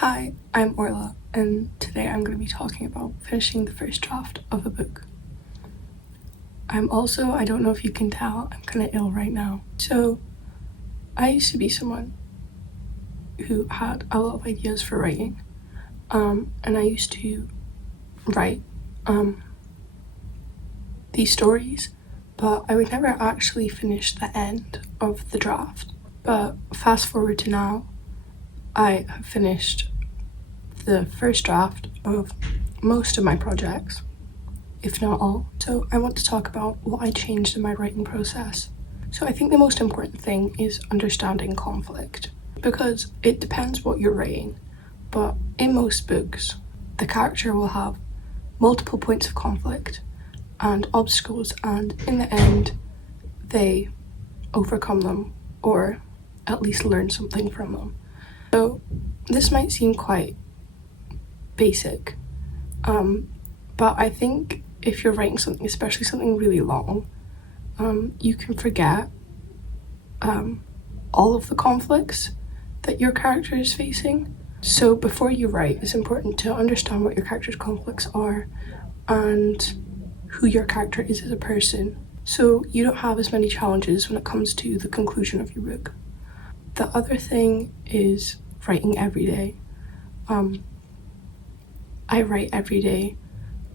Hi, I'm Orla, and today I'm going to be talking about finishing the first draft of a book. I don't know if you can tell, I'm kind of ill right now. So, I used to be someone who had a lot of ideas for writing, and I used to write these stories, but I would never actually finish the end of the draft. But fast forward to now, I have finished the first draft of most of my projects, if not all. So I want to talk about what I changed in my writing process. So I think the most important thing is understanding conflict, because it depends what you're writing, but in most books, the character will have multiple points of conflict and obstacles, and in the end, they overcome them, or at least learn something from them. So this might seem quite basic, but I think if you're writing something, especially something really long, you can forget all of the conflicts that your character is facing. So before you write, it's important to understand what your character's conflicts are and who your character is as a person, so you don't have as many challenges when it comes to the conclusion of your book. The other thing is writing every day. I write every day,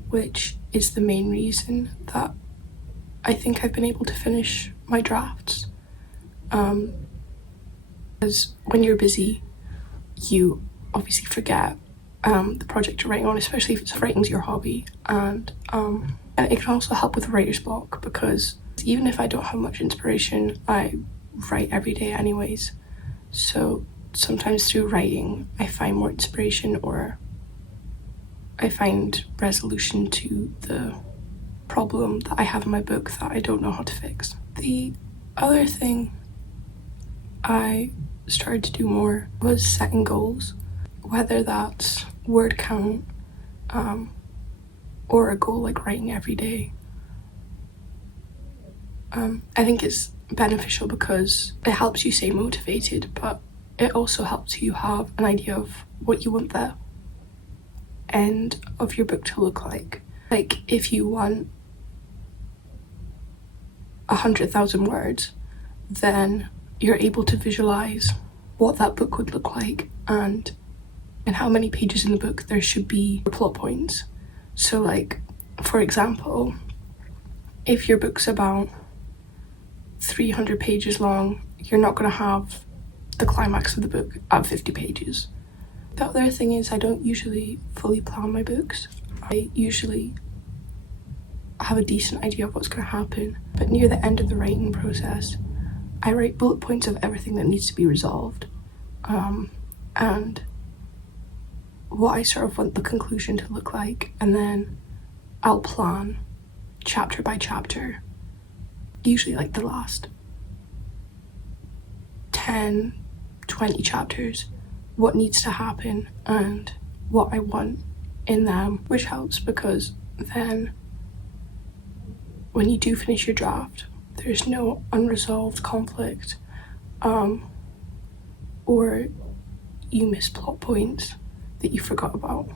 which is the main reason that I think I've been able to finish my drafts. Because when you're busy, you obviously forget the project you're writing on, especially if writing's your hobby, and it can also help with writer's block, because even if I don't have much inspiration, I write every day anyways. So sometimes through writing, I find more inspiration, or I find resolution to the problem that I have in my book that I don't know how to fix. The other thing I started to do more was setting goals, whether that's word count, or a goal like writing every day. I think it's beneficial because it helps you stay motivated, but it also helps you have an idea of what you want the end of your book to look like. Like, if you want 100,000 words, then you're able to visualize what that book would look like and how many pages in the book there should be for plot points. So, like, for example, if your book's about 300 pages long, you're not going to have the climax of the book at 50 pages. The other thing is, I don't usually fully plan my books. I usually have a decent idea of what's going to happen, but near the end of the writing process, I write bullet points of everything that needs to be resolved, and what I sort of want the conclusion to look like, and then I'll plan chapter by chapter, usually like the last 10, 20 chapters, what needs to happen and what I want in them, which helps because then when you do finish your draft, there's no unresolved conflict, or you miss plot points that you forgot about.